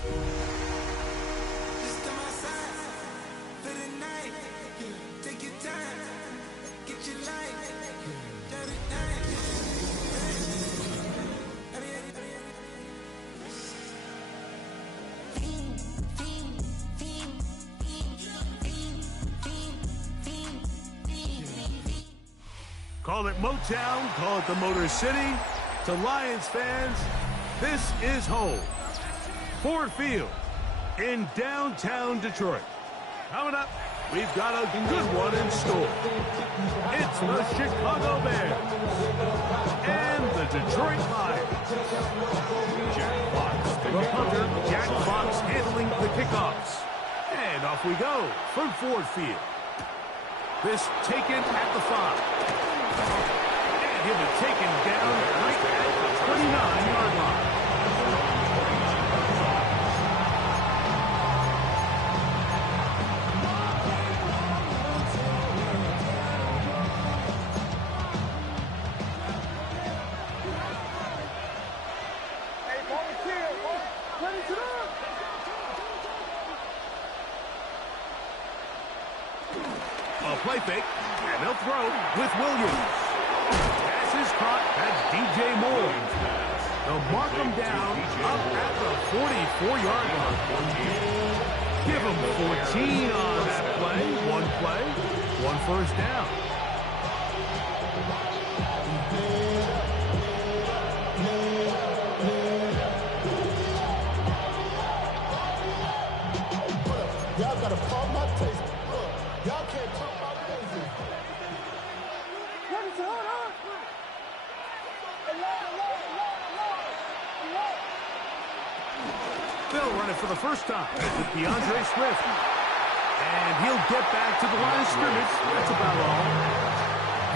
Just come outside for the night. Take your time, get your life. Dirty night. Call it Motown, call it the Motor City. To Lions fans, this is home. Ford Field in downtown Detroit. Coming up, we've got a good one in store. It's the Chicago Bears and the Detroit Lions. Jack Fox, the punter. Jack Fox handling the kickoffs. And off we go from Ford Field. This taken at the 5. And he'll be taken down right at the 29-yard line. A play fake, and they'll throw with Williams. Pass is caught. That's DJ Moore. They'll mark him down up at the 44-yard line. Give him 14 on that play. One first down. Y'all gotta pump my taste. Y'all can't pump my taste. They'll run it for the first time with DeAndre Swift. And he'll get back to the line of scrimmage. That's about all.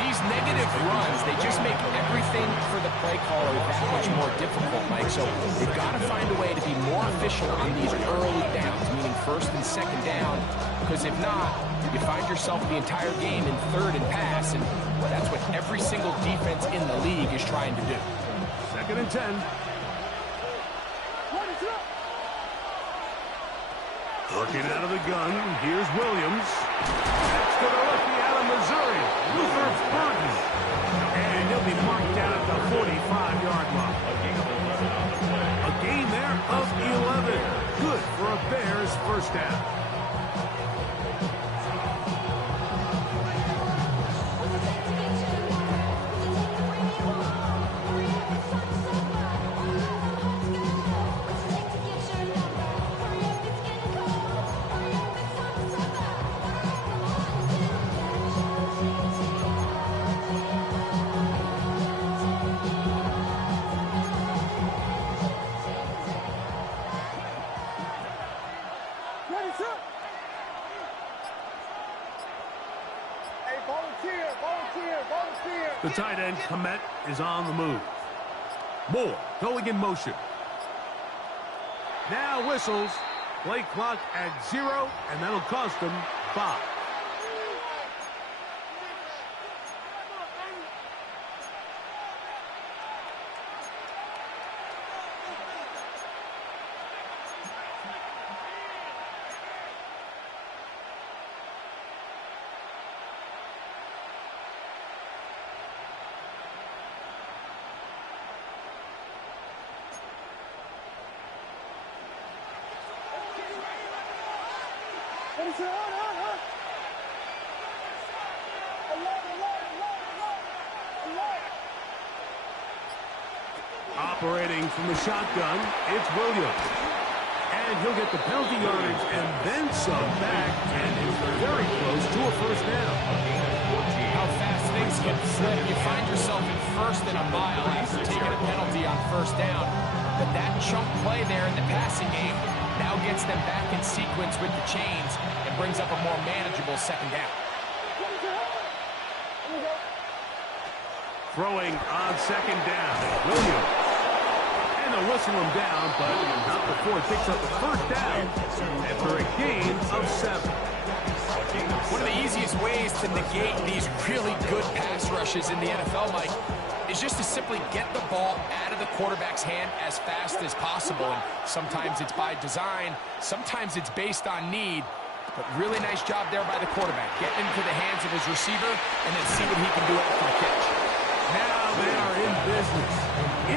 These negative runs, they just make everything for the play caller that much more difficult, Mike. So they've got to find a way to be more efficient on these early downs, meaning first and second down. Because if not, you find yourself the entire game in third and pass, and that's what every single defense in the league is trying to do. 2nd and 10. Working out of the gun, here's Williams. That's to the rookie out of Missouri, Luther Burton. And he'll be marked down at the 45-yard line. A gain there of 11. Good for a Bears first down. The tight end, Komet, is on the move. Moore going in motion. Now whistles. Play clock at 0, and that'll cost them 5. Operating from the shotgun, it's Williams. And he'll get the penalty yardage and then some back, and is very close to a first down. How fast things can flip. You find yourself in first and a mile after taking a penalty on first down. But that chunk play there in the passing game now gets them back in sequence with the chains and brings up a more manageable second down. Throwing on second down, Williams. And they'll whistle him down, but not before it picks up the first down after a gain of 7. One of the easiest ways to negate these really good pass rushes in the NFL, Mike, is just to simply get the ball out of the quarterback's hand as fast as possible. And sometimes it's by design, sometimes it's based on need. But really nice job there by the quarterback, getting into the hands of his receiver and then see what he can do after the catch. Now they are in business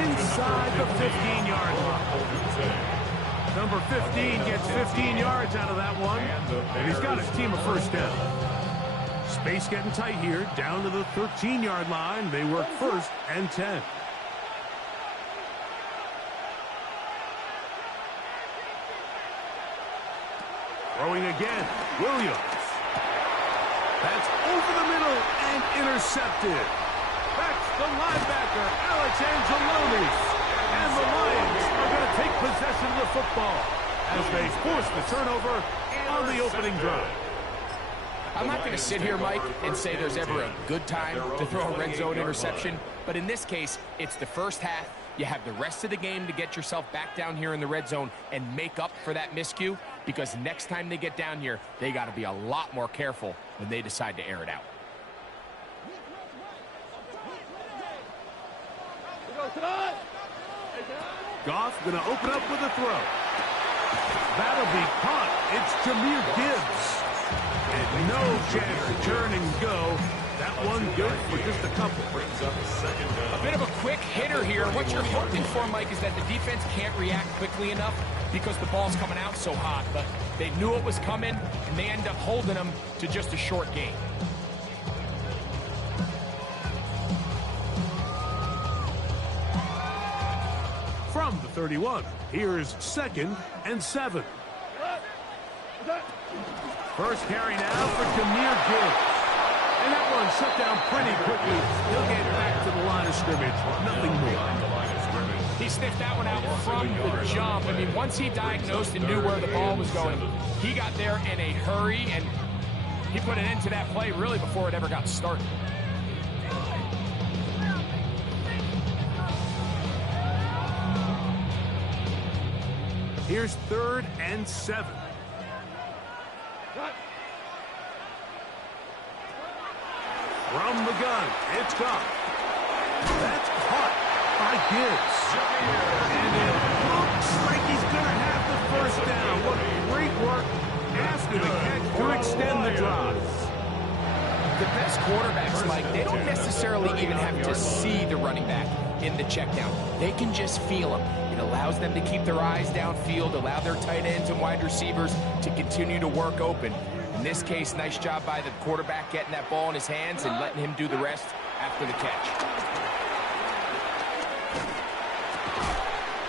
inside the 15-yard line. Number 15 gets 15 yards out of that one, and he's got his team a first down. Space getting tight here, down to the 13-yard line. They work first and 10. Throwing again, Williams. That's over the middle and intercepted. That's the linebacker, Alex Angeloni. And the Lions are going to take possession of the football as they force the turnover on the opening drive. I'm not going to sit here, Mike, and say there's ever a good time to throw a red zone interception, but in this case, it's the first half. You have the rest of the game to get yourself back down here in the red zone and make up for that miscue, because next time they get down here, they got to be a lot more careful when they decide to air it out. Goff going to open up with a throw. That'll be caught. It's Jahmyr Gibbs. And no chance to turn and go. That one good for just a couple. A bit of a quick hitter here. What you're hoping for, Mike, is that the defense can't react quickly enough because the ball's coming out so hot. But they knew it was coming, and they end up holding them to just a short gain. From the 31, here's 2nd and 7. First carry now for Jahmyr Gibbs. And that one shut down pretty quickly. He'll get back to the line of scrimmage. Nothing more. He sniffed that one out from the jump. I mean, once he diagnosed and knew where the ball was going, he got there in a hurry, and he put an end to that play really before it ever got started. Here's 3rd and 7. From the gun, it's Goff. That's caught by Gibbs. And it looks like he's going to have the first down. What great work after the catch to extend the drive. The best quarterbacks, Mike, they don't necessarily even have to see the running back in the check down. They can just feel him. It allows them to keep their eyes downfield, allow their tight ends and wide receivers to continue to work open. In this case, nice job by the quarterback getting that ball in his hands and letting him do the rest after the catch.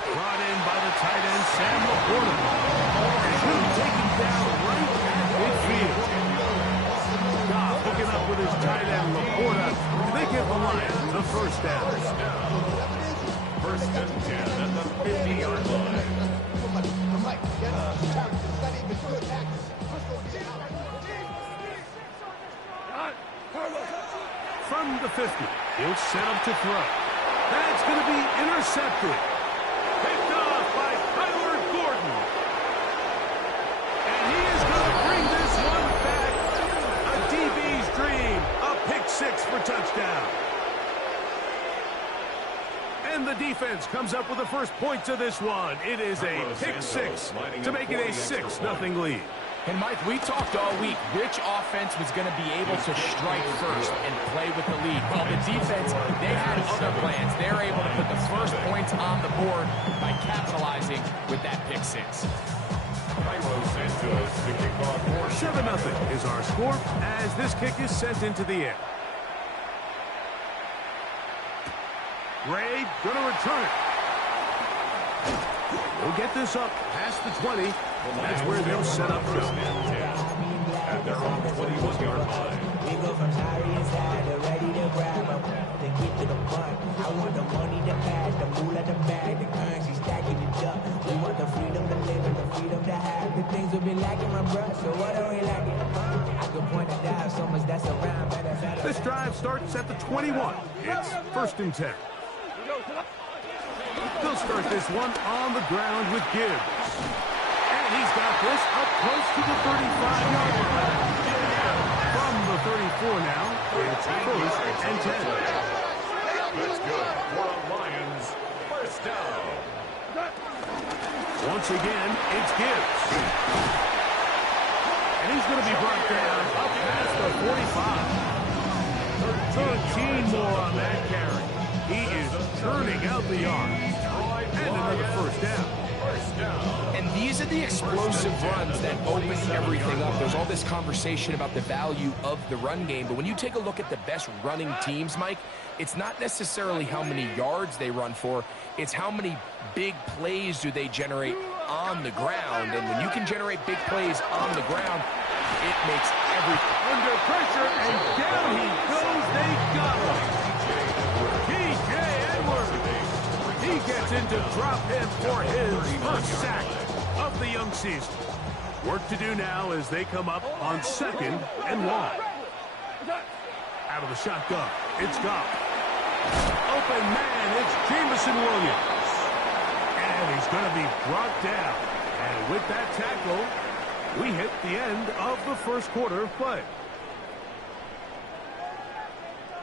Brought in by the tight end, Sam Laporta. Should take him down right at midfield. Goff hooking up with his tight end, Laporta. They give the Lions the first down. 1st and 10 at the 50-yard line. From the 50, he'll set up to throw. That's going to be intercepted. Picked off by Kyler Gordon. And he is going to bring this one back. A DB's dream. A pick 6 for touchdown. And the defense comes up with the first points of this one. It is a pick 6 to make it a 6-0 lead. And, Mike, we talked all week which offense was going to be able to strike first and play with the lead. Well, the defense, they had other plans. They're able to put the first points on the board by capitalizing with that pick 6. 7-0 is our score as this kick is sent into the air. Gray going to return it. We'll get this up past the 20. That's where they'll set up shop. At their own 21-yard line. We go from sorry inside to ready to grab them. To get to the front. I want the money to pass, the moolah to bag, the currency stacking it up. We want the freedom to live and the freedom to have. The things we've been lacking, my bruh, so what are we lacking? I could point a dive so much that's around. This drive starts at the 21. It's 1st and 10. They'll start this one on the ground with Gibbs. And he's got this up close to the 35-yard line. From the 34 now, it's 1st and 10. That's good for a Lions first down. Once again, it's Gibbs. And he's going to be brought down up past the 45. 13 more on that carry. He is turning out the yards. And another first down. And these are the explosive runs that open everything up. There's all this conversation about the value of the run game, but when you take a look at the best running teams, Mike, it's not necessarily how many yards they run for, it's how many big plays do they generate on the ground. And when you can generate big plays on the ground, it makes everything. Under pressure, and down he goes. They got him. T.J. Edwards. He gets into drop him for his first sack of the young season. Work to do now as they come up on 2nd and 1. Out of the shotgun, it's Goff. Open man, it's Jameson Williams. And he's going to be brought down. And with that tackle, we hit the end of the first quarter of play.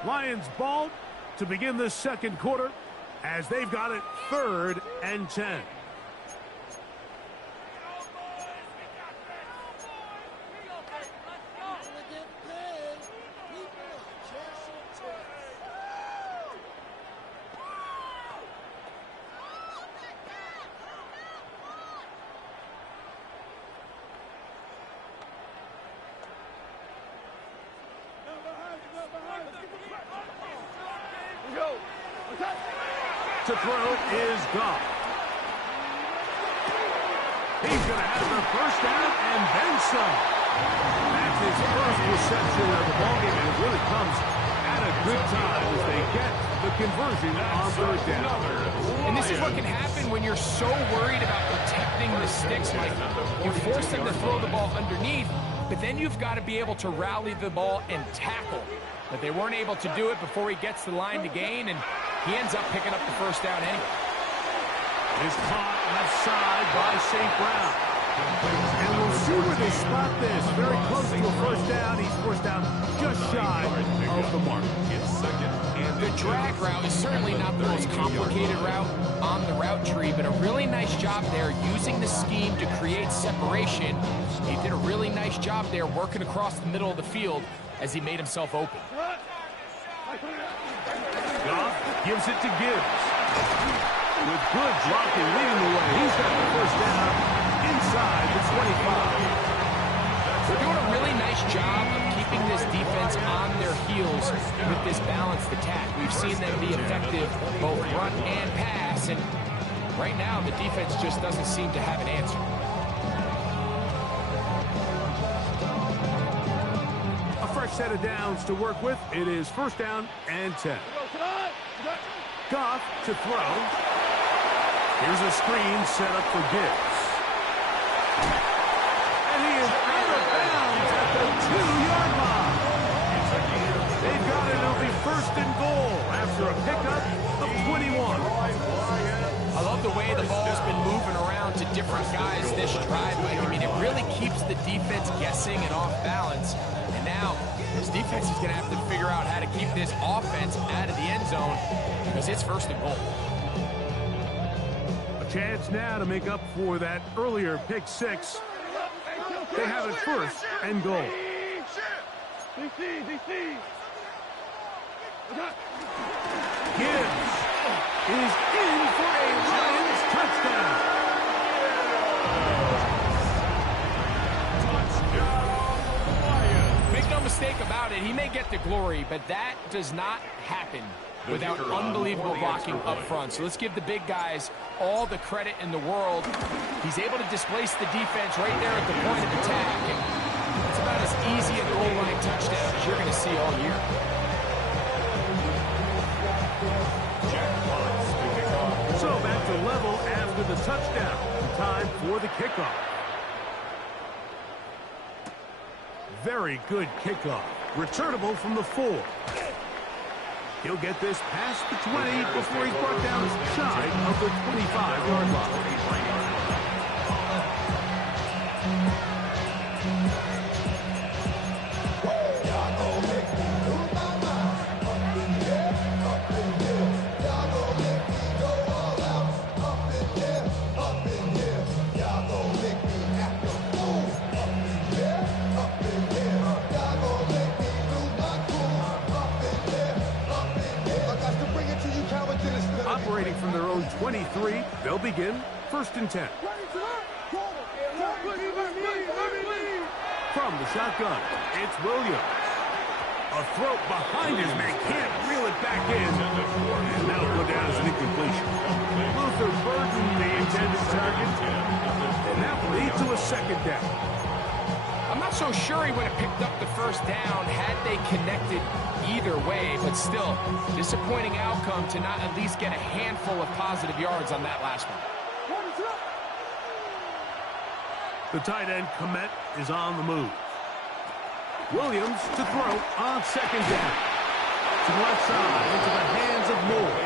Lions ball to begin the second quarter as they've got it 3rd and 10. To throw is Goff. He's going to have the first down and then some. That's his first reception of the ballgame, and it really comes at a good time as they get the conversion on 3rd down. And this is what can happen when you're so worried about protecting the sticks. Like, you force them to throw the ball underneath, but then you've got to be able to rally the ball and tackle. But they weren't able to do it before he gets to the line to gain, and he ends up picking up the first down anyway. Is caught left side by St. Brown. And we'll see where they spot this. Very close to a first down. He's forced down just shy of the mark. The drag route is certainly not the most complicated route on the route tree, but a really nice job there using the scheme to create separation. He did a really nice job there working across the middle of the field as he made himself open. Goff gives it to Gibbs. With good blocking leading the way. He's got the first down inside the 25. They're doing a really nice job of keeping this defense on their heels with this balanced attack. We've seen them be effective both run and pass, and right now the defense just doesn't seem to have an answer. A fresh set of downs to work with. It is first down and 10. Goff to throw. Here's a screen set up for Gibbs. And he is out of bounds at the 2-yard line. They've got it. It'll be first and goal after a pickup of 21. I love the way the ball's been moving around to different guys this drive. I mean, it really keeps the defense guessing and off balance. And now this defense is going to have to figure out how to keep this offense out of the end zone because it's first and goal. A chance now to make up for that earlier pick six. They have it first and goal. Gibbs is in for a Lions touchdown. Make no mistake about it, he may get the glory, but that does not happen without unbelievable blocking up front. So let's give the big guys all the credit in the world. He's able to displace the defense right there at the point of attack. And it's about as easy a goal line touchdown as you're going to see all year. So back to level after the touchdown. Time for the kickoff. Very good kickoff. Returnable from the 4. He'll get this past the 20 before he's brought down shy of the 25-yard line. 23. They'll begin 1st and 10. From the shotgun, it's Williams. A throw behind his man, can't reel it back in. And that'll go down as an incompletion. Luther Burden, the intended target. And that will lead to a 2nd down. I'm not so sure he would have picked up the 1st down had they connected either way, but still, disappointing outcome to not at least get a handful of positive yards on that last one. The tight end, Komet, is on the move. Williams to throw on 2nd down. To the left side, into the hands of Moore.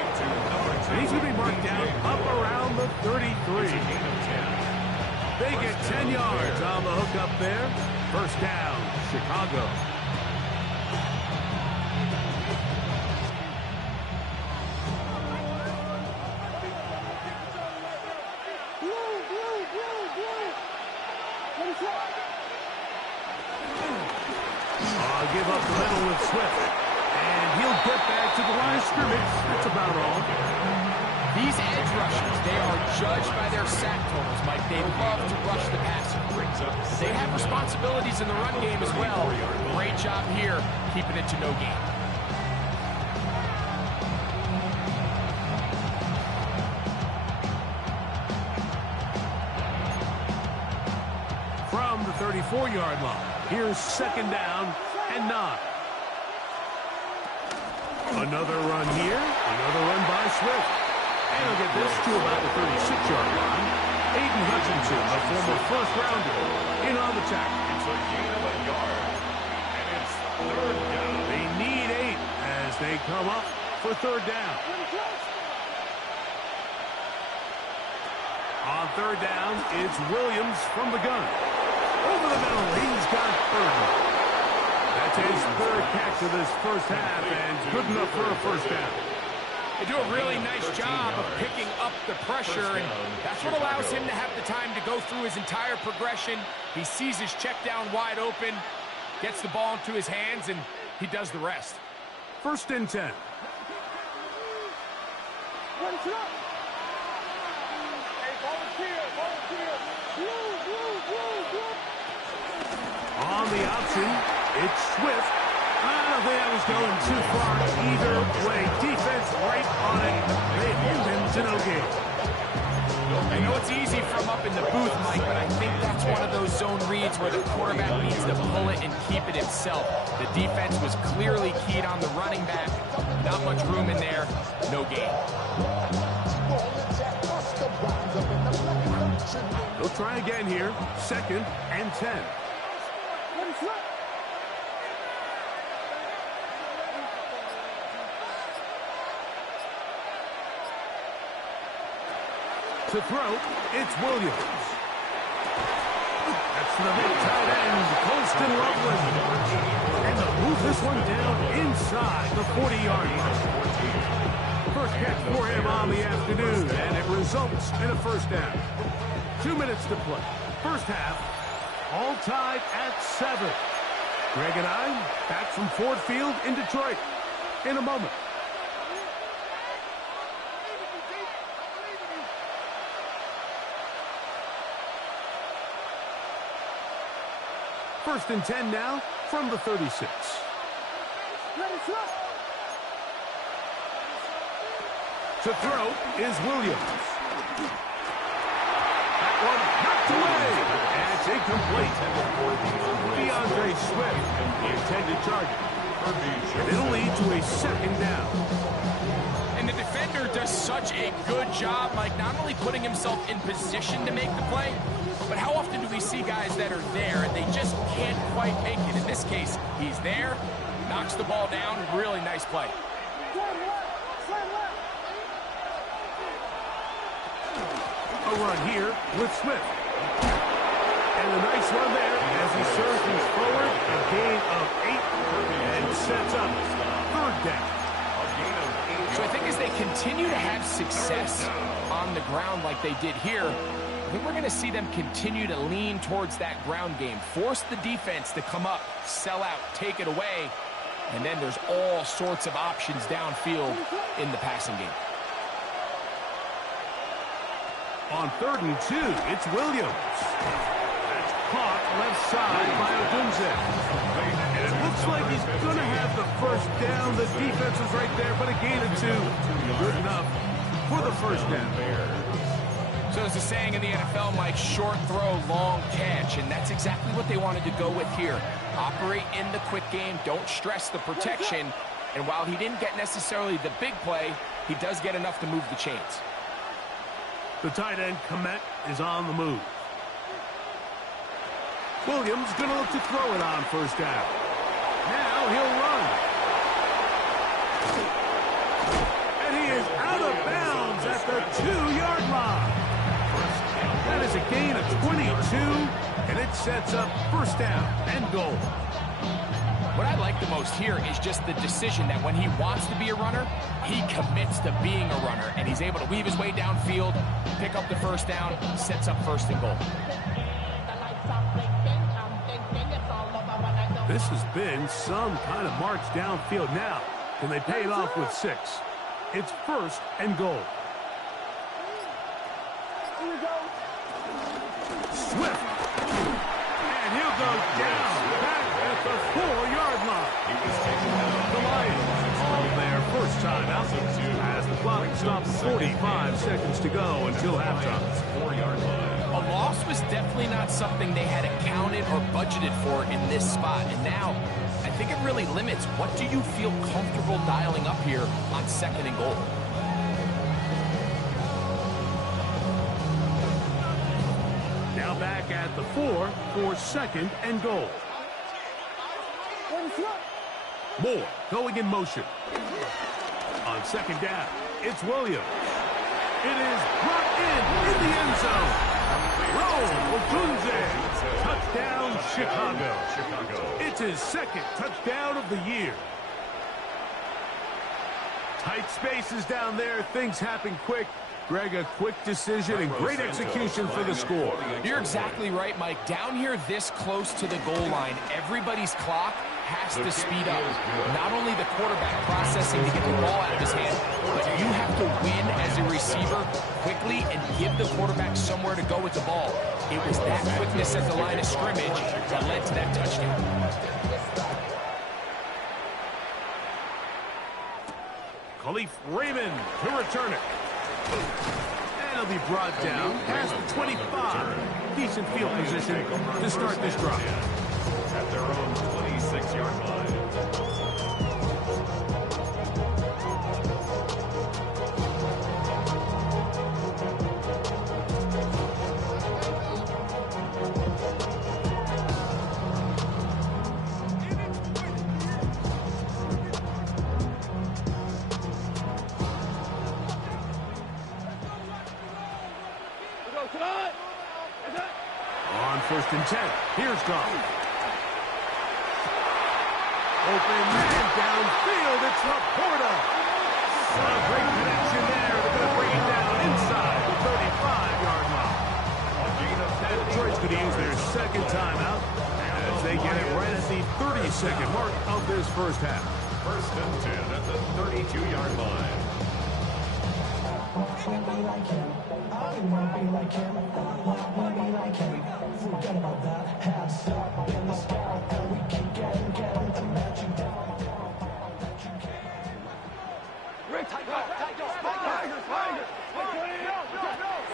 And he's going to be marked down up around the 33. They get 10 yards on the hook up there. 1st down, Chicago. Give up the middle with Swift. And he'll get back to the line of scrimmage. That's about all. These edge rushers, they are judged by their sack totals, Mike. They love to rush the passer. They have responsibilities in the run game as well. Great job here, keeping it to no gain. From the 34-yard line, here's 2nd down and 9. Another run here. Another run by Swift. And he'll get this to about the 36-yard line. Aiden Hutchinson, a former 1st-rounder, in on the tackle. It's a gain of a yard. And it's 3rd down. They need 8 as they come up for 3rd down. On 3rd down, it's Williams from the gun. Over the middle, he's got Burden. That's his 3rd catch of this 1st half, and good enough for a 1st down. They do a really nice job of picking up the pressure, and that's what allows him to have the time to go through his entire progression. He sees his check down wide open, gets the ball into his hands, and he does the rest. 1st and 10. On the option, it's Swift. I don't think that was going too far either way. Defense right on it. They hold him to no gain. I know it's easy from up in the booth, Mike, but I think that's one of those zone reads where the quarterback needs to pull it and keep it himself. The defense was clearly keyed on the running back. Not much room in there. No gain. They'll try again here. 2nd and 10. To throw, it's Williams. That's the big tight end, Colston Loveland. And they'll move this one down inside the 40-yard line. 1st catch for him on the afternoon, and it results in a 1st down. 2 minutes to play. 1st half, all tied at 7. Greg and I back from Ford Field in Detroit in a moment. First and 10 now from the 36. To throw is Williams. That one knocked away. And it's incomplete. DeAndre Swift, the intended target. And it'll lead to a 2nd down. And the defender does such a good job, like not only putting himself in position to make the play, but how often do we see guys that are there and they just can't quite make it? In this case, he's there, knocks the ball down, really nice play. A run here with Swift. And a nice run there as he surges forward, a gain of 8, and sets up 3rd down. So I think as they continue to have success on the ground like they did here, I think we're going to see them continue to lean towards that ground game, force the defense to come up, sell out, take it away, and then there's all sorts of options downfield in the passing game. On 3rd and 2, it's Williams. That's caught left side by Odunze. And it looks like he's going to have the first down. The defense is right there, but a gain of 2. Good enough for the first down. So there's a saying in the NFL, Mike, short throw, long catch, and that's exactly what they wanted to go with here. Operate in the quick game, don't stress the protection, and while he didn't get necessarily the big play, he does get enough to move the chains. The tight end, Komet, is on the move. Williams going to look to throw it on first down. Now he'll run. And he is out of bounds at the 2-yard line. That is a gain of 22, and it sets up first down and goal. What I like the most here is just the decision that when he wants to be a runner, he commits to being a runner, and he's able to weave his way downfield, pick up the first down, sets up first and goal. This has been some kind of march downfield. Now, can they pay it off with 6? It's first and goal. Swift. And he'll go down back at the 4-yard line. The Lions call their first time out as the clock stops 45 seconds to go until halftime. 4-yard line. A loss was definitely not something they had accounted or budgeted for in this spot. And now, I think it really limits what do you feel comfortable dialing up here on 2nd and goal. Now back at the 4 for 2nd and goal. Moore going in motion. On 2nd down, it's Williams. It is brought in the end zone. Roll, Odunze. Touchdown, Chicago. It's his 2nd touchdown of the year. Tight spaces down there. Things happen quick. Greg, a quick decision and great execution for the score. You're exactly right, Mike. Down here this close to the goal line, everybody's clock has to speed up. Not only the quarterback processing to get the ball out of his hand, but you have to win as a receiver quickly and give the quarterback somewhere to go with the ball. It was that quickness at the line of scrimmage that led to that touchdown. Khalif Raymond to return it. And he'll be brought down past the 25. Decent field position to start this drive. At their own 26-yard line. On 1st and 10, here's Goff. Open man downfield, it's Laporta. A great connection there. They're going to bring it down inside the 35-yard line. And Detroit's going to use their 2nd timeout as they get it right at the 30-second mark of this first half. 1st and 10 at the 32-yard line. Forget about that. Hands up in the sky, and we can get the magic down.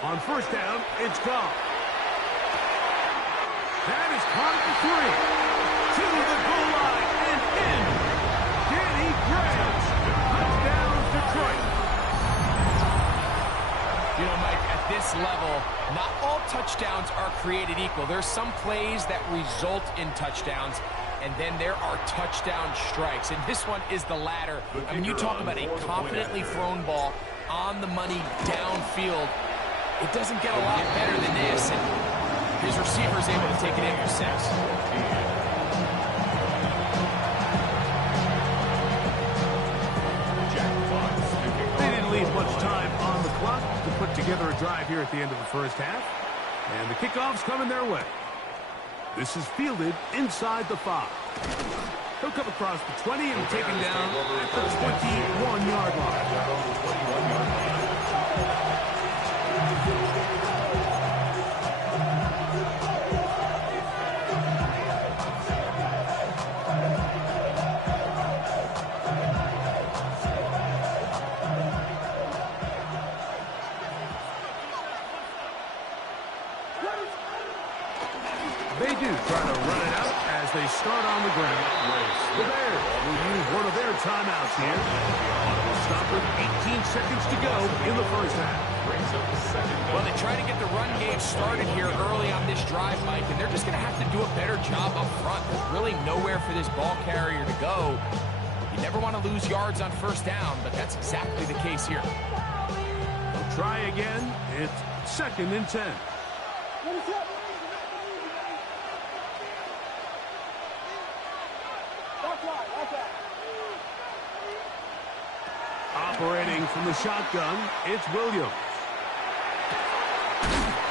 On 1st down, it's Goff. That is caught at the 3. To the goal line and in. Danny Grant. Touchdown, Detroit. You know, Mike, at this level, not all touchdowns are created equal. There's some plays that result in touchdowns, and then there are touchdown strikes. And this one is the latter. I mean, you talk about a confidently thrown ball on the money downfield. It doesn't get a lot better than this, and his receiver's able to take it in for 6. They didn't leave much time on the clock to put together a drive here at the end of the first half. And the kickoff's coming their way. This is fielded inside the 5. He'll come across the 20 and take him down at the 21-yard line. They do try to run it out as they start on the ground. The Bears will use one of their timeouts here. We'll stop with 18 seconds to go in the first half. Well, they try to get the run game started here early on this drive, Mike, and they're just going to have to do a better job up front. There's really nowhere for this ball carrier to go. You never want to lose yards on first down, but that's exactly the case here. We'll try again. It's 2nd and 10. Operating from the shotgun, it's Williams.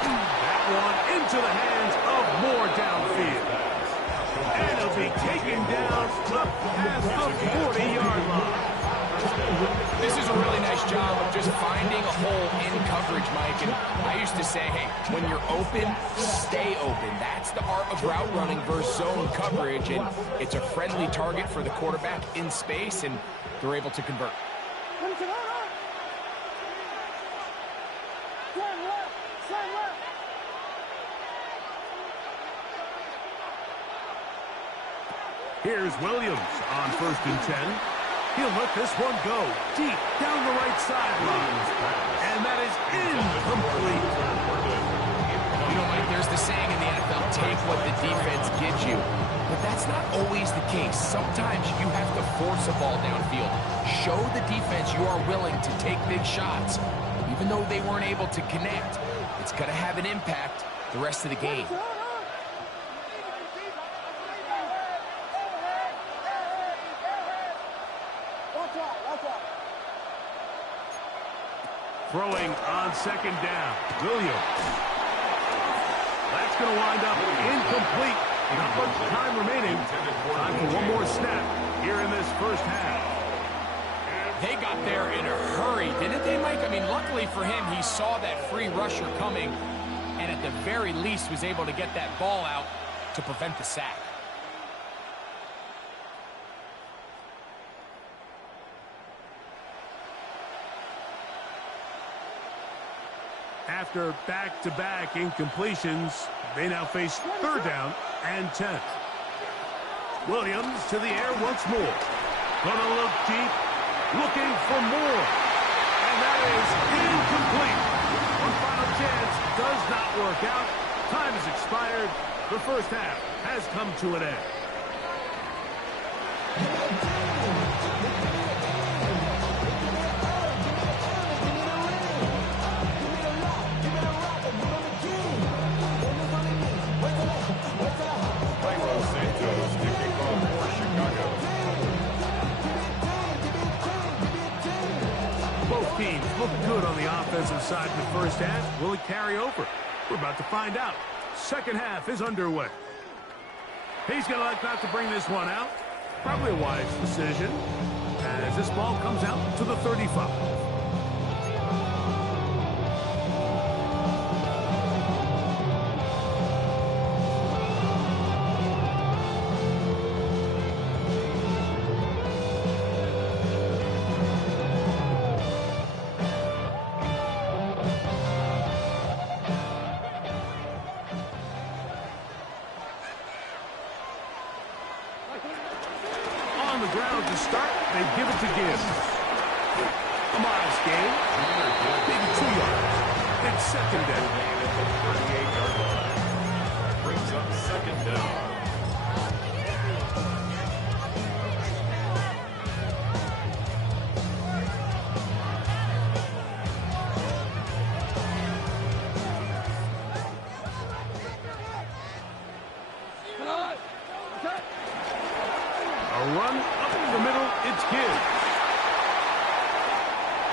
That one into the hands of Moore downfield. And he'll be taken down up past the 40-yard line. This is a really nice job of just finding a hole in coverage, Mike. And I used to say, hey, when you're open, stay open. That's the art of route running versus zone coverage. And it's a friendly target for the quarterback in space, and they're able to convert. Here's Williams on 1st and 10. He'll let this one go deep down the right sideline. And that is incomplete. You know, Mike, there's the saying in the NFL, take what the defense gives you. But that's not always the case. Sometimes you have to force a ball downfield. Show the defense you are willing to take big shots. Even though they weren't able to connect, it's going to have an impact the rest of the game. Throwing on 2nd down, Williams. That's going to wind up incomplete. Not much time remaining. Time for one more snap here in this first half. They got there in a hurry, didn't they, Mike? I mean, luckily for him, he saw that free rusher coming and at the very least was able to get that ball out to prevent the sack. After back-to-back incompletions, they now face 3rd down and 10. Williams to the air once more. Gonna look deep, looking for more. And that is incomplete. One final chance does not work out. Time has expired. The first half has come to an end. Both teams look good on the offensive side in the first half. Will it carry over? We're about to find out. Second half is underway. He's going to like not to bring this one out. Probably a wise decision as this ball comes out to the 35. On the ground to start, they give it to Gibbs. A modest gain, maybe 2 yards. It's 2nd down. 38-yard line. Brings up 2nd down. A run up the middle, it's Gibbs.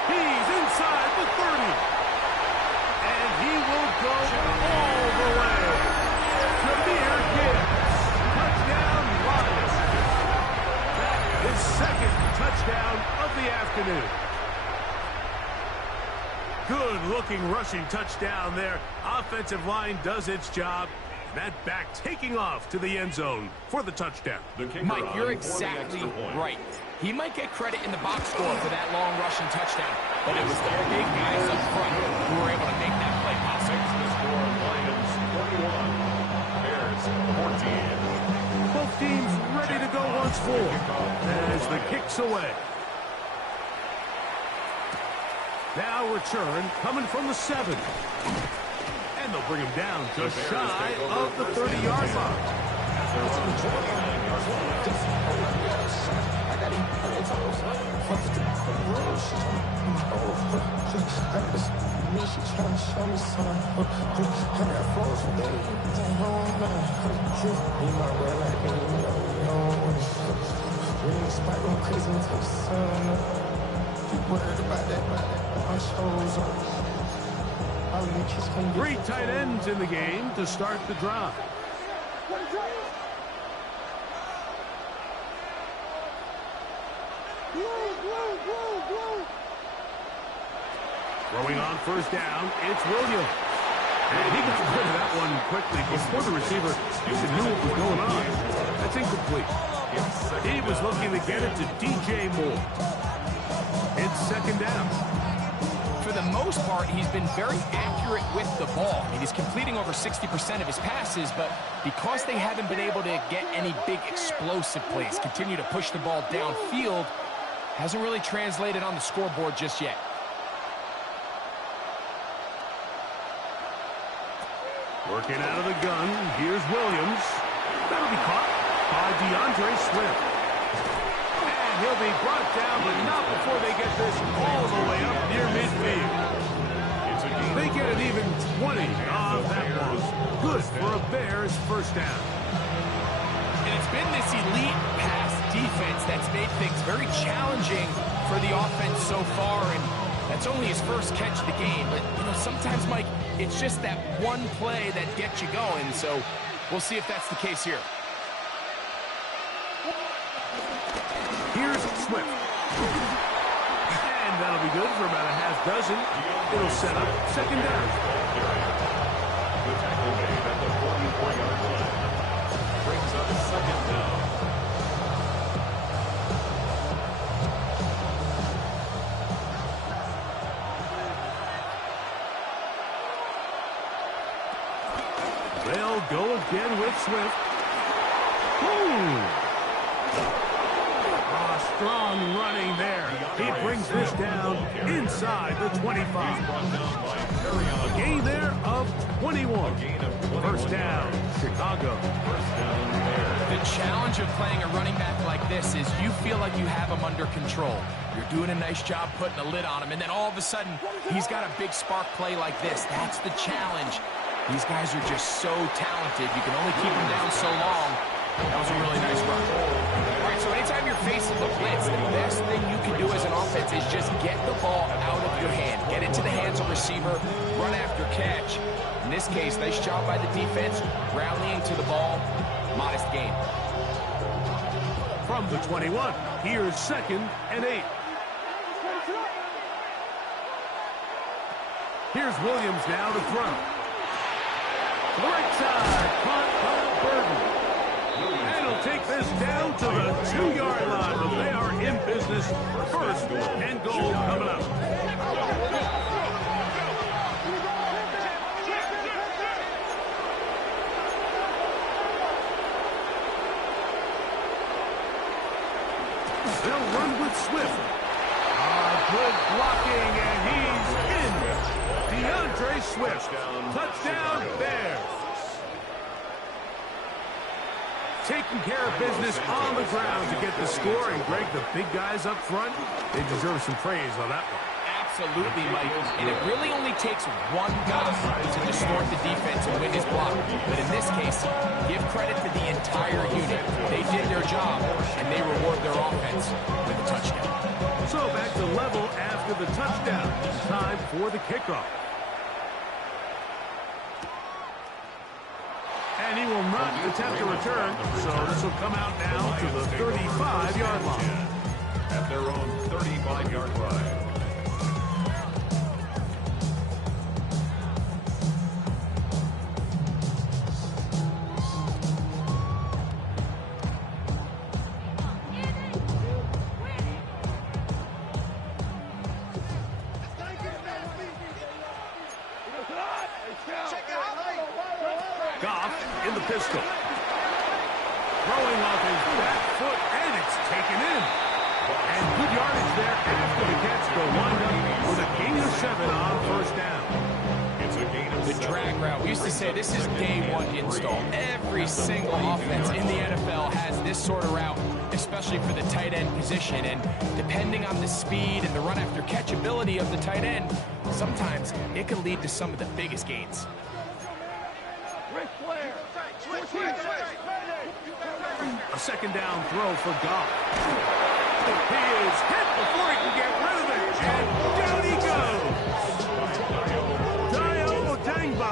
He's inside the 30. And he will go all the way. Jameer Gibbs. Touchdown, Lions. That is 2nd touchdown of the afternoon. Good-looking rushing touchdown there. Offensive line does its job. That back taking off to the end zone for the touchdown. Mike, you're exactly right. He might get credit in the box score for that long rushing touchdown, but it was the big guys up front who were able to make that play possible. The score, Lions 41, Bears Downs 4 as the kick's away. Now return coming from the 7. And they'll bring him down just shy of the 30-yard line. Three tight ends in the game to start the drive. Throwing on first down, it's Williams. And he gets rid of that one quickly before the receiver even knew what was going on. That's incomplete. He was looking to get it to DJ Moore. It's second down. For the most part, he's been very accurate with the ball. I mean, he's completing over 60% of his passes, but because they haven't been able to get any big explosive plays, continue to push the ball downfield, hasn't really translated on the scoreboard just yet. Working out of the gun, here's Williams. That'll be caught by DeAndre Swift. And he'll be brought down, but not before they get this all the way up near midfield. They get an even 20 on that one. Good for a Bears first down. And it's been this elite pass defense that's made things very challenging for the offense so far, and that's only his first catch of the game. But, you know, sometimes, Mike, it's just that one play that gets you going, so we'll see if that's the case here. Here's Swift. And that'll be good for about a half dozen. It'll set up second down. The tackle made at the 44-yard line. Brings up second down. They'll go again with Swift. Strong running there. He brings this down inside the 25. A gain there of 21. First down, Chicago. The challenge of playing a running back like this is you feel like you have him under control. You're doing a nice job putting a lid on him, and then all of a sudden, he's got a big spark play like this. That's the challenge. These guys are just so talented. You can only keep them down so long. That was a really nice run. All right, so anytime you're facing the blitz, the best thing you can do as an offense is just get the ball out of your hand. Get it to the hands of receiver, run after catch. In this case, nice job by the defense, rallying to the ball. Modest gain. From the 21, here's second and 8. Here's Williams now to throw. Right side, caught by Burton. And he'll take this down to the 2-yard line, but they are in business. First and goal coming up. They'll run with Swift. Good blocking, and he's in. DeAndre Swift. Touchdown, Bears. Taking care of business on the ground to get the score. And, Greg, the big guys up front, they deserve some praise on that one. Absolutely, Mike. And it really only takes one guy to distort the defense and win his block. But in this case, give credit to the entire unit. They did their job, and they reward their offense with a touchdown. So back to level after the touchdown. Time for the kickoff. And he will not attempt a return, so this will come out now to the 35-yard line. At their own 35-yard line. Goff in the pistol. Throwing off his back foot, and it's taken in. And good yardage there after the catch. They'll wind up with a gain of 7 on first down. It's a gain of 7. The drag route. We used to say this is day one install. Every single offense in the NFL has this sort of route, especially for the tight end position. And depending on the speed and the run after catch ability of the tight end, sometimes it can lead to some of the biggest gains. A second down throw for Goff. He is hit before he can get rid of it, and down he goes. Dio Dangbo.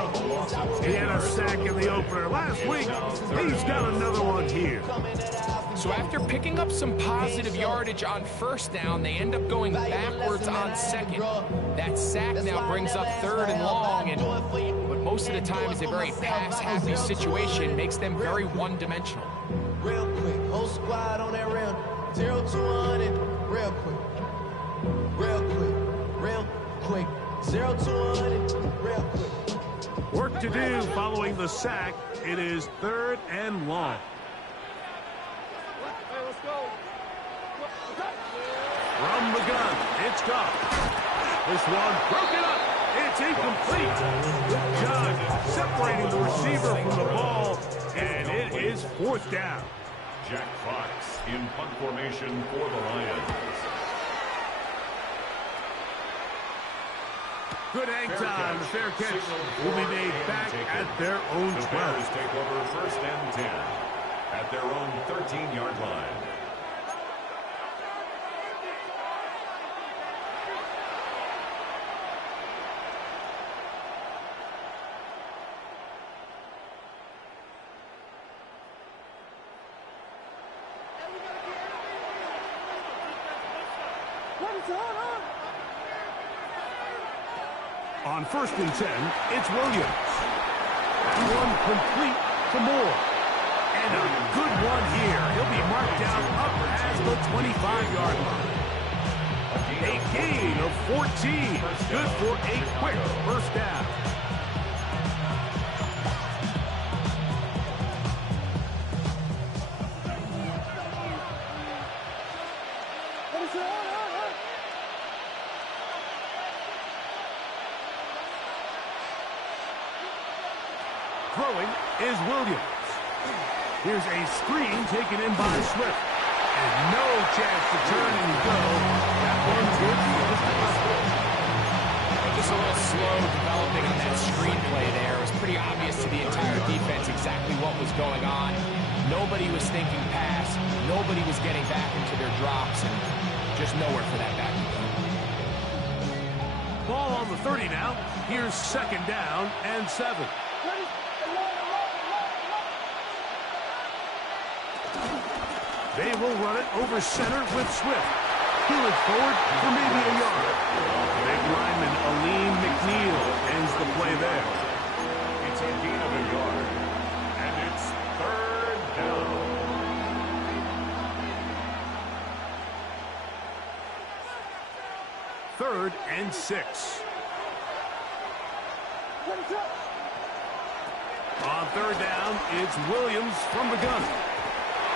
He had a sack in the opener last week. He's got another one here. So after picking up some positive yardage on first down, they end up going backwards on second. That sack now brings up 3rd and long, and what most of the time is a very pass-happy situation makes them very one-dimensional. Real quick, whole squad on that rail. 0 to 100, real quick. Real quick, real quick. 0 to 100, real quick. Work to do following the sack. It is 3rd and long. From the gun, it's Goff. This one broken up. It's incomplete. Good job separating the receiver from the ball, and it is 4th down. Jack Fox in punt formation for the Lions. Good hang time. The fair catch will be made back at their own 12. The Bears take over 1st and 10 at their own 13-yard line. On 1st and 10, it's Williams. That one complete to Moore. And a good one here. He'll be marked down up as the 25-yard line. A gain of 14. Good for a quick first down. Throwing is Williams. Here's a screen taken in by Swift. And no chance to turn and go. That one's good for just a couple. Just a little slow developing on that screenplay there. It was pretty obvious to the entire defense exactly what was going on. Nobody was thinking pass. Nobody was getting back into their drops, and just nowhere for that back to go. Ball on the 30 now. Here's 2nd down and 7. They will run it over center with Swift. He'll look forward for maybe a yard. Big lineman Aleem McNeil ends the play there. It's a gain of a yard, and it's 3rd down. Third and 6. On 3rd down, it's Williams from the gun.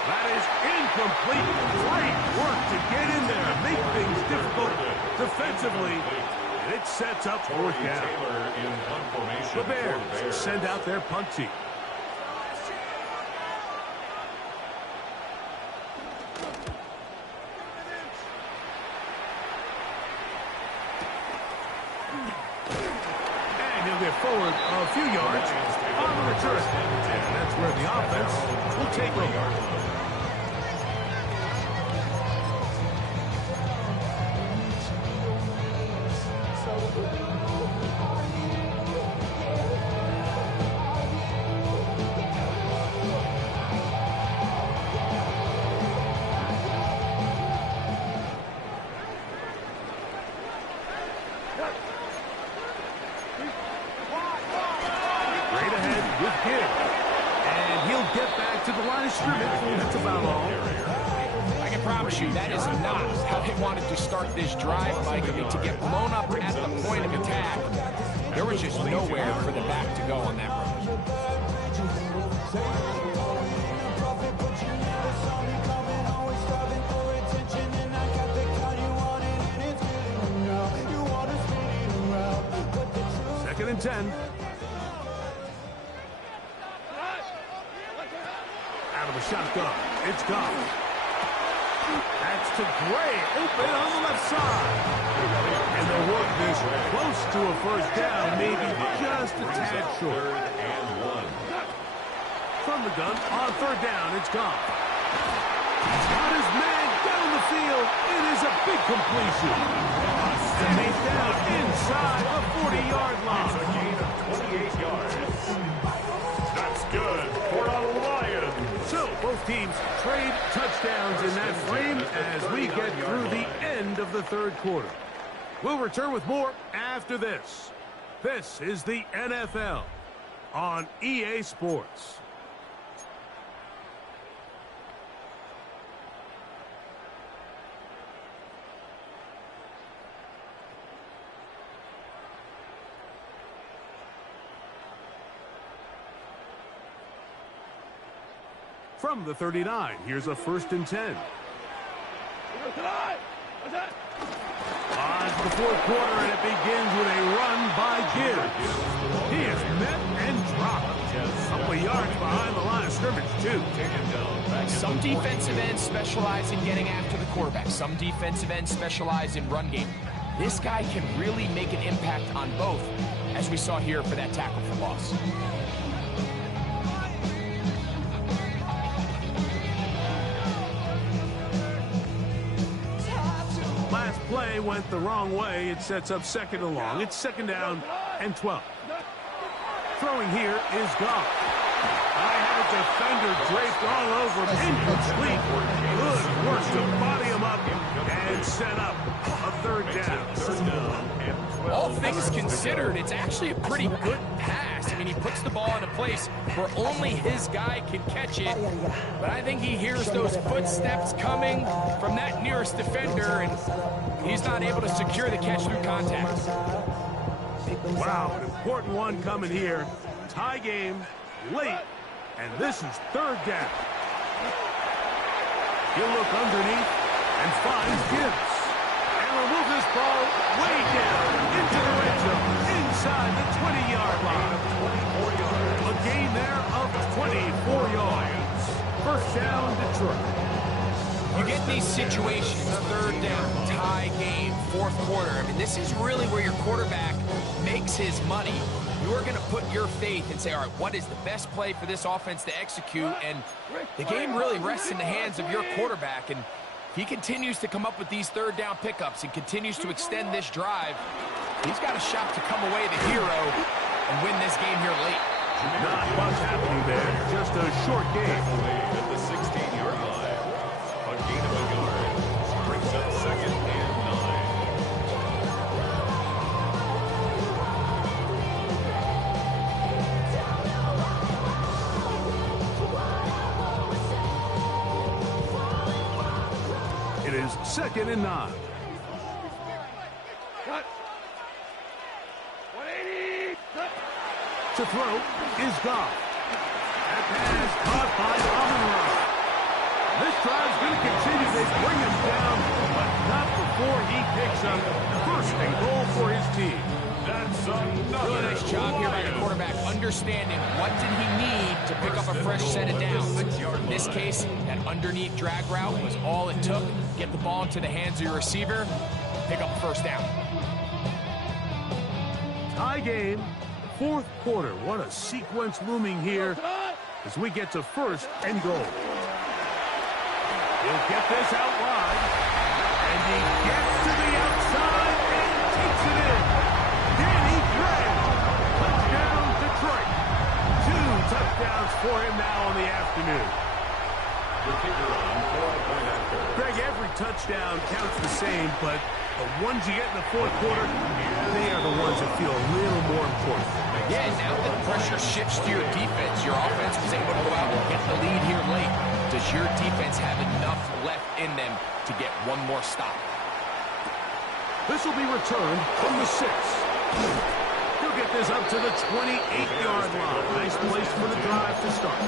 That is incomplete. Great work to get in there, make things difficult defensively, and it sets up 4th down. The Bears send out their punt team. And he'll get forward a few yards on the return. And that's where the offense will take over. That's about all. I can promise you that is not how they wanted to start this drive, Mike. I mean, to get blown up at the point of attack, there was just nowhere for the back to go on that run. and 10. Out of the shotgun. It's gone. That's to Gray. Open on the left side. And they'll work this close to a first down, maybe just a tad short. Third and 1. From the gun, on third down, it's gone. He's got his man down the field. It is a big completion. And he's down inside the 40-yard line. It's a gain of 28 yards. That's good for the Lions. So both teams trade touchdowns in that frame as we get through the end of the third quarter. We'll return with more after this. This is the NFL on EA Sports. From the 39, here's a 1st and 10. On to the fourth quarter, and it begins with a run by Gibbs. He is met and dropped. A couple of yards behind the line of scrimmage, too. Some defensive ends specialize in getting after the quarterback. Some defensive ends specialize in run game. This guy can really make an impact on both, as we saw here for that tackle for loss. Last play went the wrong way. It sets up second and long. It's second down and 12. Throwing here is Goff. I had a defender draped all over him. Incomplete. Good work to body him up and set up a third down. All things considered, it's actually a pretty good pass. I mean, he puts the ball in a place where only his guy can catch it. But I think he hears those footsteps coming from that nearest defender, and he's not able to secure the catch through contact. Wow, an important one coming here. Tie game, late, and this is third down. He'll look underneath and finds Gibbs. And will move this ball way down into the red zone, inside the 20-yard line. A gain there of 24 yards. First down, Detroit. You get these situations, third down, tie game, fourth quarter. I mean, this is really where your quarterback makes his money. You're going to put your faith and say, all right, what is the best play for this offense to execute? And the game really rests in the hands of your quarterback. And he continues to come up with these third down pickups and continues to extend this drive. He's got a shot to come away the hero and win this game here late. Not much happening there. Just a short game. At the 16-yard line. A gain of a yard. Brings up second and 9. It is second and 9. To throw is Goff. That pass caught by Amon-Ra. This drive's going to continue. They bring him down, but not before he picks up first and goal for his team. That's another Really nice job here by the quarterback, understanding what did he need to pick up a fresh set of downs. In this case, that underneath drag route was all it took. Get the ball into the hands of your receiver, pick up a first down. Tie game, fourth quarter. What a sequence looming here as we get to first and goal. He'll get this out wide, and he gets to the outside and takes it in. Danny Gray, touchdown Detroit. 2 touchdowns for him now on the afternoon. The kicker on 4-point after. Greg, every touchdown counts the same, but the ones you get in the fourth quarter, they are the ones that feel a little more important. Yeah, now that pressure shifts to your defense, your offense was able to go out and get the lead here late. Does your defense have enough left in them to get one more stop? This will be returned from the 6. He'll get this up to the 28-yard line. Nice place for the drive to start.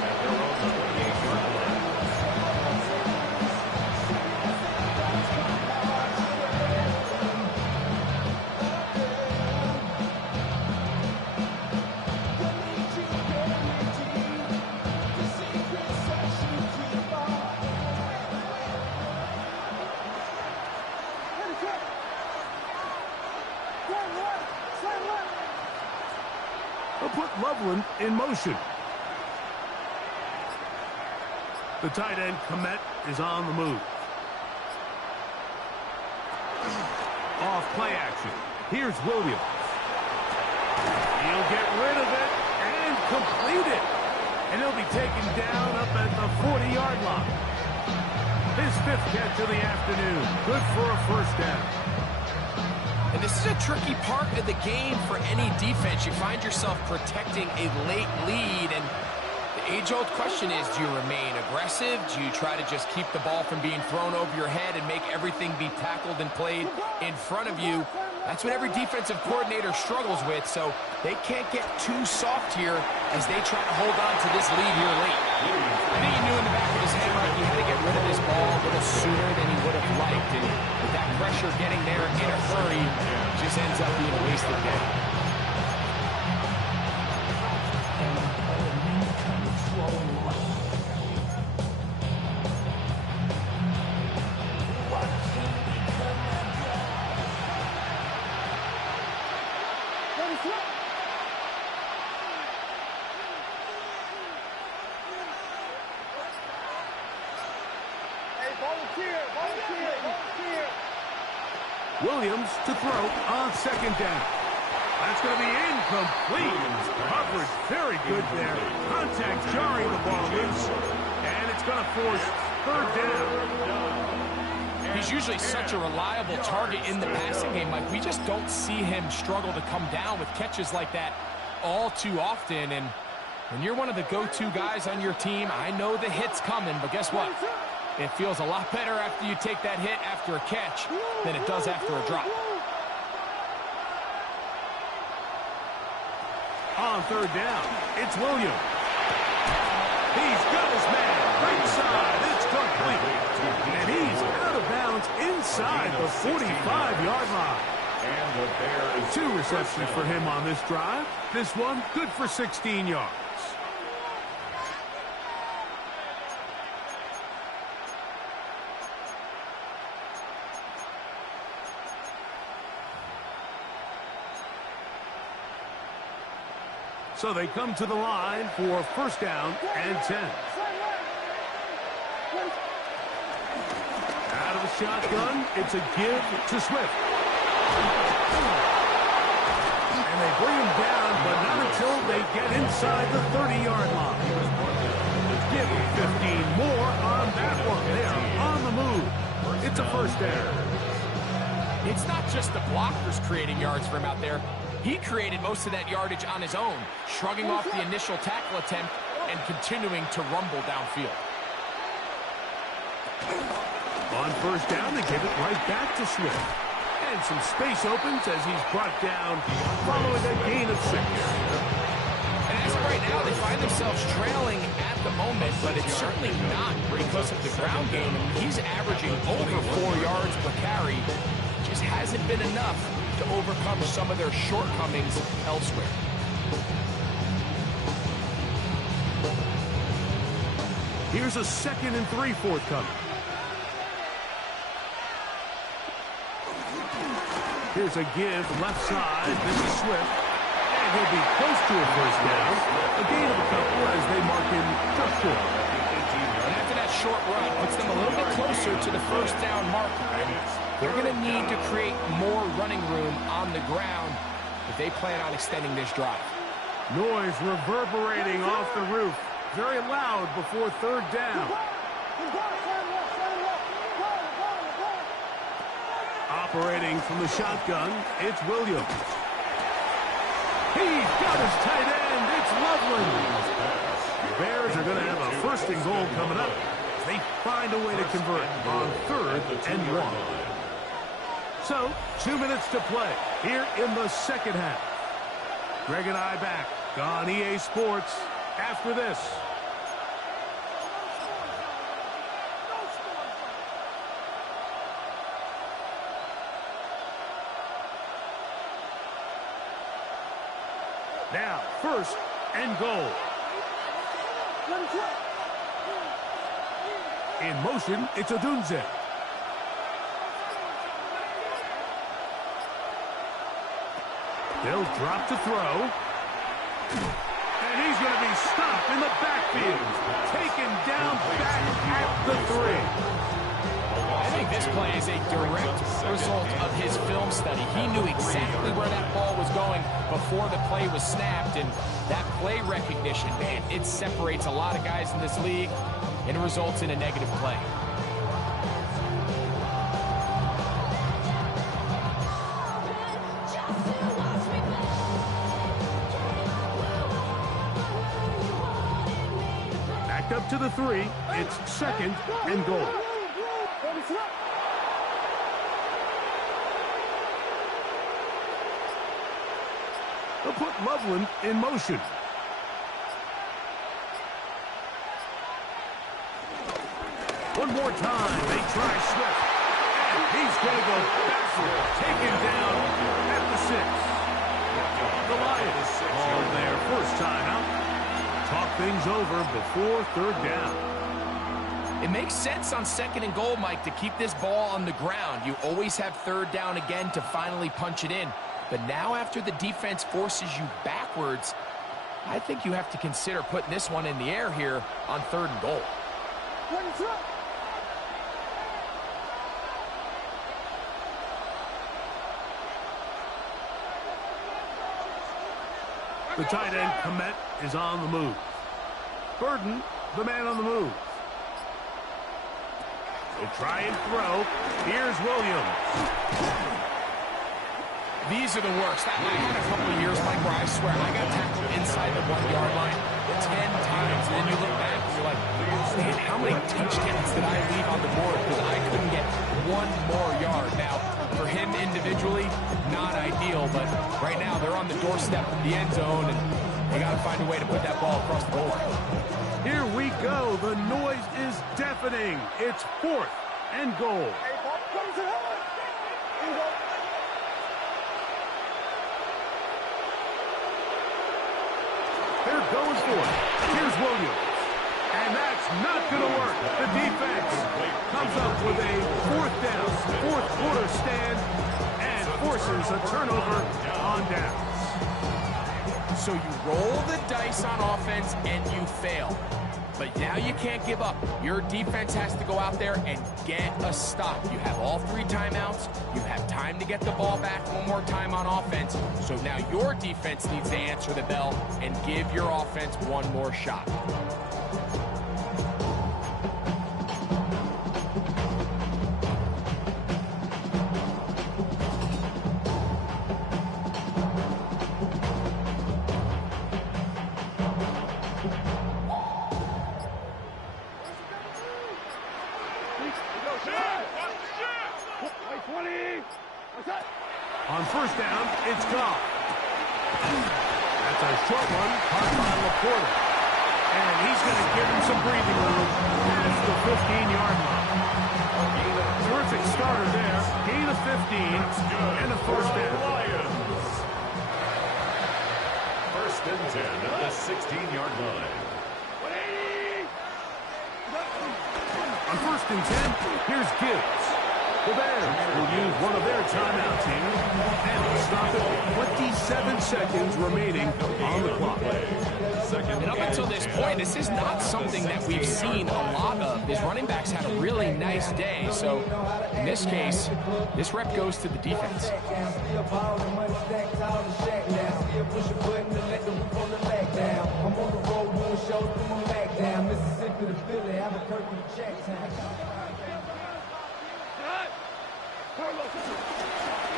Cleveland in motion. The tight end, Komet, is on the move. Off play action. Here's Williams. He'll get rid of it and complete it. And he'll be taken down up at the 40-yard line. His 5th catch of the afternoon. Good for a first down. And this is a tricky part of the game for any defense. You find yourself protecting a late lead, and the age-old question is, do you remain aggressive? Do you try to just keep the ball from being thrown over your head and make everything be tackled and played in front of you? That's what every defensive coordinator struggles with, so they can't get too soft here as they try to hold on to this lead here late. I think he knew in the back of his head, right, he had to get rid of this ball a little sooner than he would have liked, and with that pressure getting there in a hurry, just ends up being a wasted day. Williams to throw on 2nd down. That's going to be incomplete. Coverage very good there. Contact jarring the ball loose. And it's going to force 3rd down. He's usually such a reliable target in the passing game. Like, we just don't see him struggle to come down with catches like that all too often. And when you're one of the go-to guys on your team, I know the hit's coming, but guess what? It feels a lot better after you take that hit after a catch than it does after a drop. On 3rd down, it's Williams. He's got his man right side. It's complete. And he's out of bounds inside the 45-yard line. And the Bears 2 receptions for him on this drive. This one good for 16 yards. So they come to the line for 1st down and 10. Out of the shotgun, it's a give to Swift. And they bring him down, but not until they get inside the 30-yard line. Give him 15 more on that one. They are on the move. It's a 1st down. It's not just the blockers creating yards for him out there. He created most of that yardage on his own, shrugging off the initial tackle attempt and continuing to rumble downfield. On 1st down, they give it right back to Swift. And some space opens as he's brought down following a gain of 6. And as of right now, they find themselves trailing at the moment, but it's certainly not because of the ground game. He's averaging over 4 yards per carry. Just hasn't been enough to overcome some of their shortcomings elsewhere. Here's a 2nd and 3 forthcoming. Here's a give left side. This is Swift. And he'll be close to a 1st down. A gain of a couple as they mark him just short. And after that short run, puts them a little bit closer to the 1st down marker. They're going to need to create more running room on the ground if they plan on extending this drive. Noise reverberating off the roof. Very loud before 3rd down. Operating from the shotgun, it's Williams. He's got his tight end. It's Loveland. The Bears are going to have a 1st and goal coming up. They find a way to convert on 3rd and 1. So, 2 minutes to play here in the 2nd half. Greg and I back on EA Sports after this. Now, 1st and goal. In motion, it's Odunze. They'll drop to throw. And he's going to be stopped in the backfield. Taken down back at the 3. I think this play is a direct result of his film study. He knew exactly where that ball was going before the play was snapped, and that play recognition, man, it separates a lot of guys in this league, and it results in a negative play. Back up to the 3. It's 2nd and goal. They'll put Loveland in motion. One more time. They try Swift. And he's going to go backward. Taken down at the 6. The Lions call their first timeout. Talk things over before 3rd down. It makes sense on 2nd and goal, Mike, to keep this ball on the ground. You always have 3rd down again to finally punch it in. But now after the defense forces you backwards, I think you have to consider putting this one in the air here on 3rd and goal. The tight end, Komet, is on the move. Burden, the man on the move. They try and throw. Here's Williams. These are the worst. I had a couple of years, Mike, where I swear I got tackled inside the 1-yard line 10 times. And then you look back and you're like, man, how many touchdowns did I leave on the board because I couldn't get one more yard? Now, for him individually, not ideal, but right now they're on the doorstep of the end zone, and they got to find a way to put that ball across the goal line. Here we go. The noise is deafening. It's 4th and goal. They're going for it. Here's Williams. And that's not going to work. The defense comes up with a 4th down, 4th quarter stand, and forces a turnover on downs. So you roll the dice on offense and you fail. But now you can't give up. Your defense has to go out there and get a stop. You have all 3 timeouts. You have time to get the ball back one more time on offense. So now your defense needs to answer the bell and give your offense one more shot. On 1st down, it's Goff. That's a short one, caught by Laporta. And he's going to give him some breathing room past the 15-yard line. Terrific starter there. Gain of 15 and a 1st down. 1st and 10 at the 16-yard line. On 1st and 10, here's Gibbs. The Bears will use one of their timeouts here, and they'll stop it. 27 seconds remaining on the clock. And up until this point, this is not something that we've seen a lot of. His running backs had a really nice day, so in this case, this rep goes to the defense.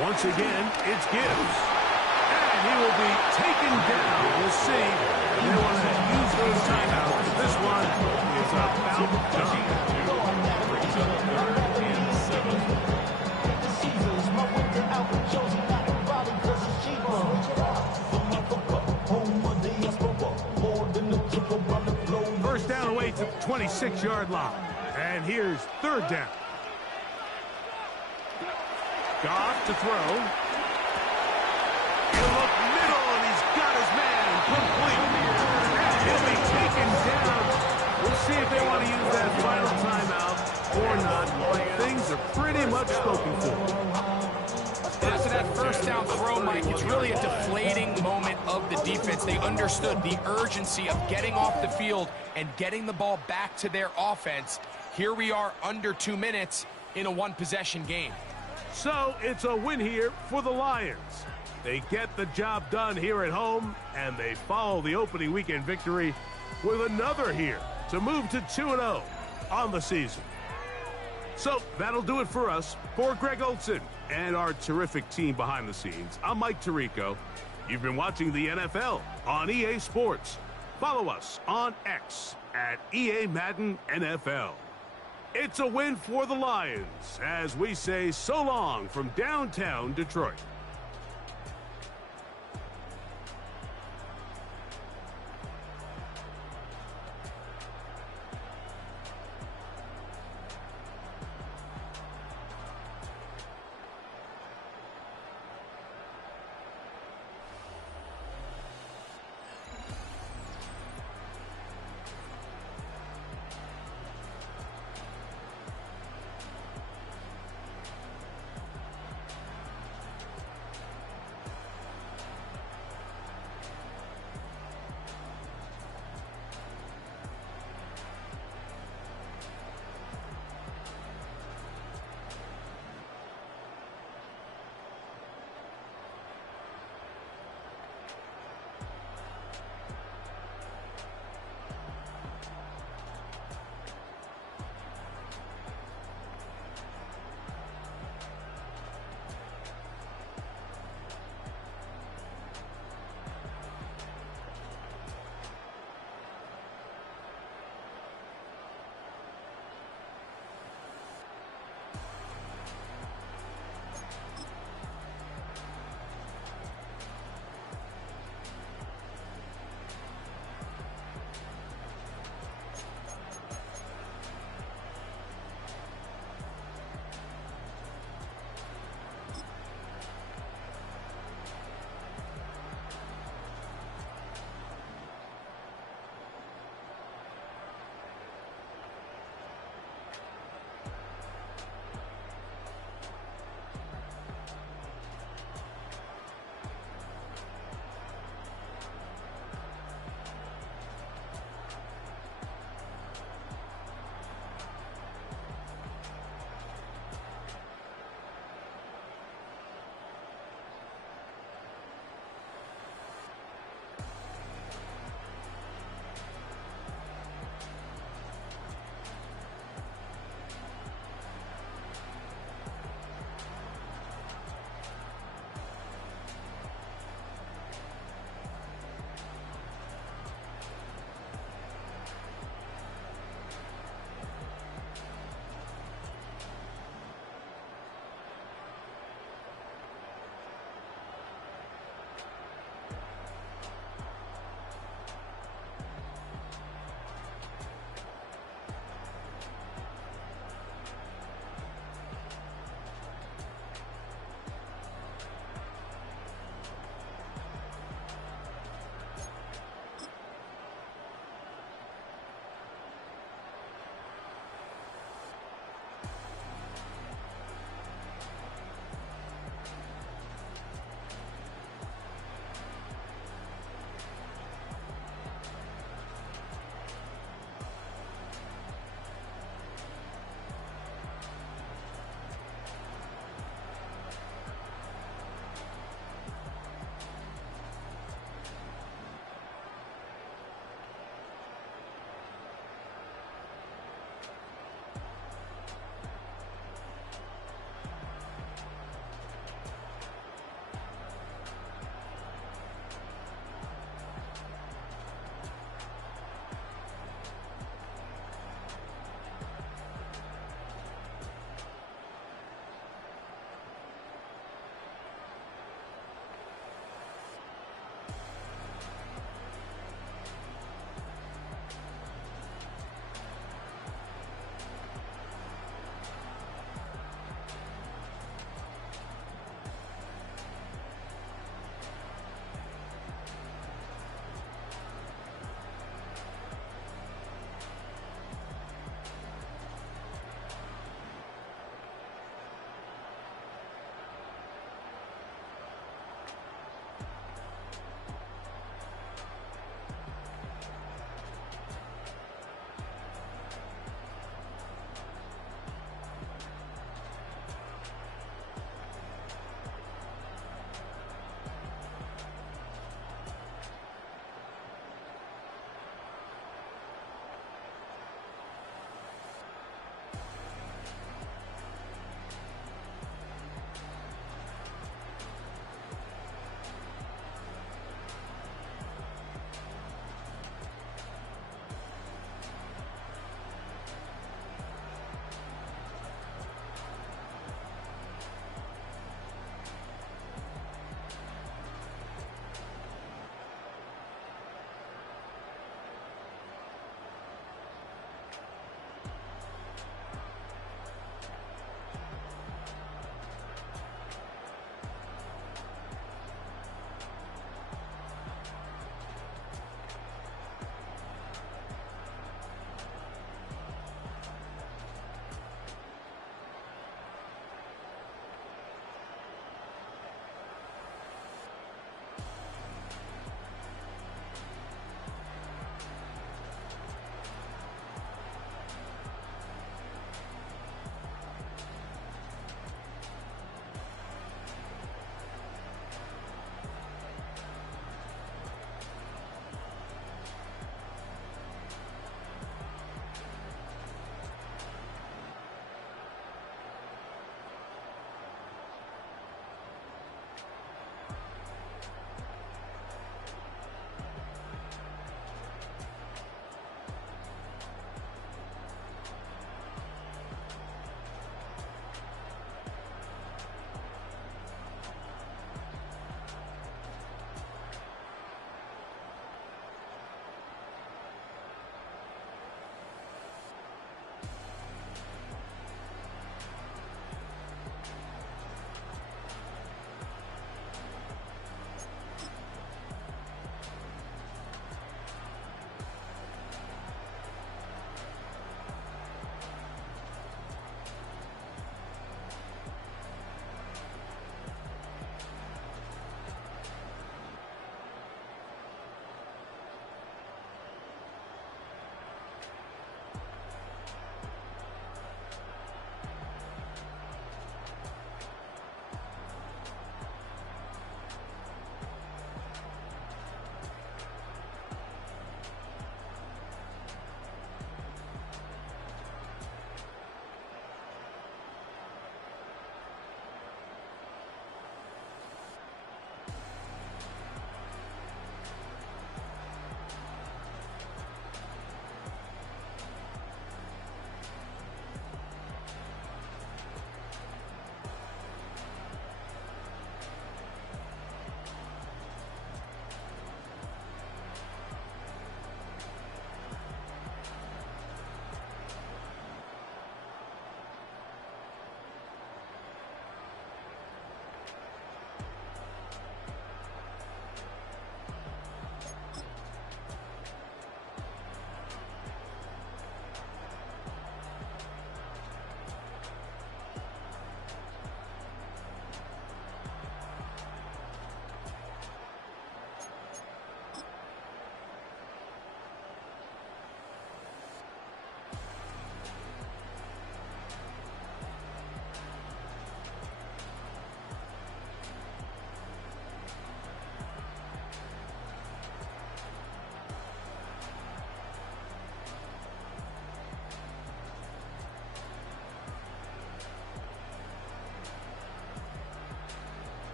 Once again, it's Gibbs. And he will be taken down. We'll see. They want to use those timeouts. This one is about done. Brings up 3rd and 7. 1st down away to the 26-yard line. And here's 3rd down. Goff to throw. He'll look middle, and he's got his man complete. And he'll be taken down. We'll see if they want to use that final timeout or not. Things are pretty much spoken for. After that 1st down throw, Mike, it's really a deflating moment of of the defense. They understood the urgency of getting off the field and getting the ball back to their offense. Here we are under 2 minutes in a one-possession game. So it's a win here for the Lions. They get the job done here at home, and they follow the opening weekend victory with another here to move to 2-0 on the season. So that'll do it for us. For Greg Olson and our terrific team behind the scenes, I'm Mike Tirico. You've been watching the NFL on EA Sports. Follow us on X at EA Madden NFL. It's a win for the Lions as we say so long from downtown Detroit.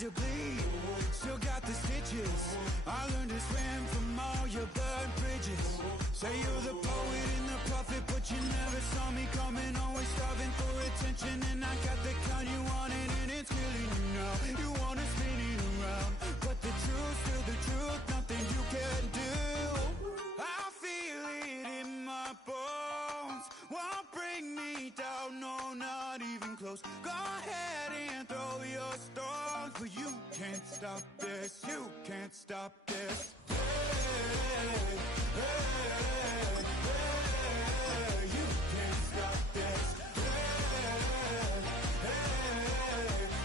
to bleed, still got the stitches. I learned to swim from all your burnt bridges. Say you're the poet and the prophet, but you never saw me coming. Always starving for attention, and I got the kind you wanted, and it's killing you now. You wanna spin it around, but the truth's still the truth, nothing you can do. I feel it in my bones, won't bring me down, no, not even close. Go ahead and throw your stones, but you can't stop this, you can't stop this. Hey, hey, hey, you can't stop this. Hey, hey,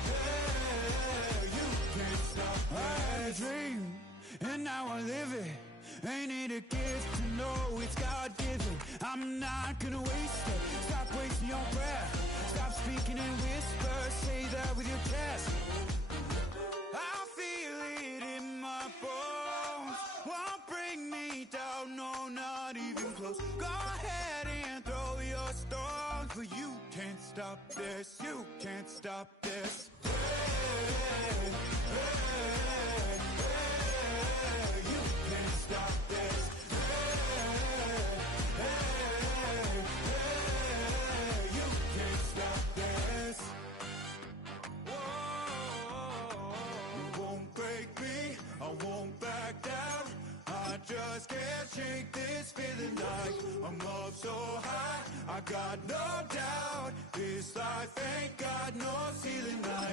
hey, you can't stop this. I had a dream, and now I live it. Ain't it a gift to know it's God-given? I'm not gonna waste it. Stop wasting your breath. Stop speaking in whispers. Say that with your chest. I feel it in my bones, won't bring me down, no, not even close. Go ahead and throw your stones, but you can't stop this, you can't stop this. Hey, hey, hey, you can't stop this. Hey, hey, hey, you can't stop this. You won't break me, I won't back down. I just can't shake this feeling like I'm up so high. I got no doubt, this life ain't got no ceiling. I